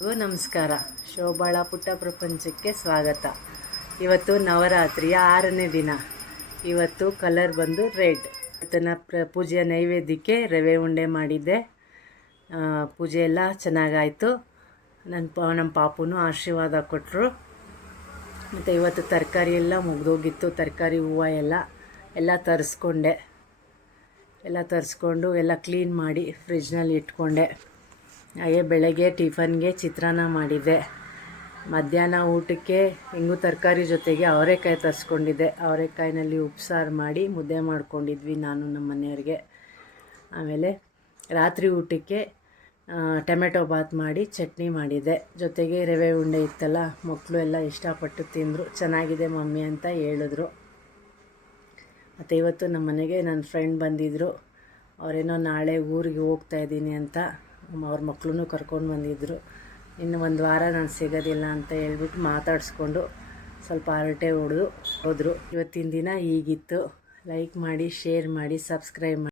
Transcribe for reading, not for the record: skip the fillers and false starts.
ನಮಸ್ಕಾರ. ಶೋಭಾಳ ಪುಟ್ಟ ಪ್ರಪಂಚಕ್ಕೆ ಸ್ವಾಗತ. ಇವತ್ತು ನವರಾತ್ರಿಯ 6ನೇ ದಿನ. ಇವತ್ತು ಕಲರ್ ಬಂದು ರೆಡ್. ಇವತ್ತಿನ ಪೂಜೆಯ ನೈವೇದ್ಯಕ್ಕೆ ರವೆ ಉಂಡೆ ಮಾಡಿದ್ದೆ. ಪೂಜೆ ಎಲ್ಲ ಚೆನ್ನಾಗಾಯಿತು. ನಮ್ಮ ಪಾಪುನೂ ಆಶೀರ್ವಾದ ಕೊಟ್ಟರು. ಮತ್ತು ಇವತ್ತು ತರಕಾರಿ ಎಲ್ಲ ಮುಗಿದೋಗಿತ್ತು. ತರಕಾರಿ ಹೂವು ಎಲ್ಲ ತರಿಸ್ಕೊಂಡು ಎಲ್ಲ ಕ್ಲೀನ್ ಮಾಡಿ ಫ್ರಿಜ್ನಲ್ಲಿ ಇಟ್ಕೊಂಡೆ. ಹಾಗೆ ಬೆಳಗ್ಗೆ ಟಿಫನ್ಗೆ ಚಿತ್ರಾನ್ನ ಮಾಡಿದ್ದೆ. ಮಧ್ಯಾಹ್ನ ಊಟಕ್ಕೆ ಹಿಂಗು ತರಕಾರಿ ಜೊತೆಗೆ ಅವರೆಕಾಯಿ ತರಿಸ್ಕೊಂಡಿದ್ದೆ. ಅವರೆಕಾಯಿನಲ್ಲಿ ಉಪ್ಸಾರು ಮಾಡಿ ಮುದ್ದೆ ಮಾಡ್ಕೊಂಡಿದ್ವಿ ನಾನು ನಮ್ಮ ಮನೆಯವ್ರಿಗೆ. ಆಮೇಲೆ ರಾತ್ರಿ ಊಟಕ್ಕೆ ಟೊಮೆಟೊ ಬಾತ್ ಮಾಡಿ ಚಟ್ನಿ ಮಾಡಿದ್ದೆ. ಜೊತೆಗೆ ರವೆ ಉಂಡೆ ಇತ್ತಲ್ಲ, ಮಕ್ಕಳು ಎಲ್ಲ ಇಷ್ಟಪಟ್ಟು ತಿಂದರು. ಚೆನ್ನಾಗಿದೆ ಮಮ್ಮಿ ಅಂತ ಹೇಳಿದ್ರು. ಮತ್ತು ಇವತ್ತು ನಮ್ಮ ಮನೆಗೆ ನನ್ನ ಫ್ರೆಂಡ್ ಬಂದಿದ್ದರು. ಅವರೇನೋ ನಾಳೆ ಊರಿಗೆ ಹೋಗ್ತಾಯಿದ್ದೀನಿ ಅಂತ ಅವ್ರ ಮಕ್ಕಳನ್ನೂ ಕರ್ಕೊಂಡು ಬಂದಿದ್ದರು. ಇನ್ನು ಒಂದು ವಾರ ನಾನು ಸಿಗೋದಿಲ್ಲ ಅಂತ ಹೇಳ್ಬಿಟ್ಟು ಮಾತಾಡಿಸ್ಕೊಂಡು ಸ್ವಲ್ಪ ಹರಟೆ ಹೊಡೆದು ಹೋದರು. ಇವತ್ತಿನ ದಿನ ಹೀಗಿತ್ತು. ಲೈಕ್ ಮಾಡಿ, ಶೇರ್ ಮಾಡಿ, ಸಬ್ಸ್ಕ್ರೈಬ್ ಮಾಡಿ.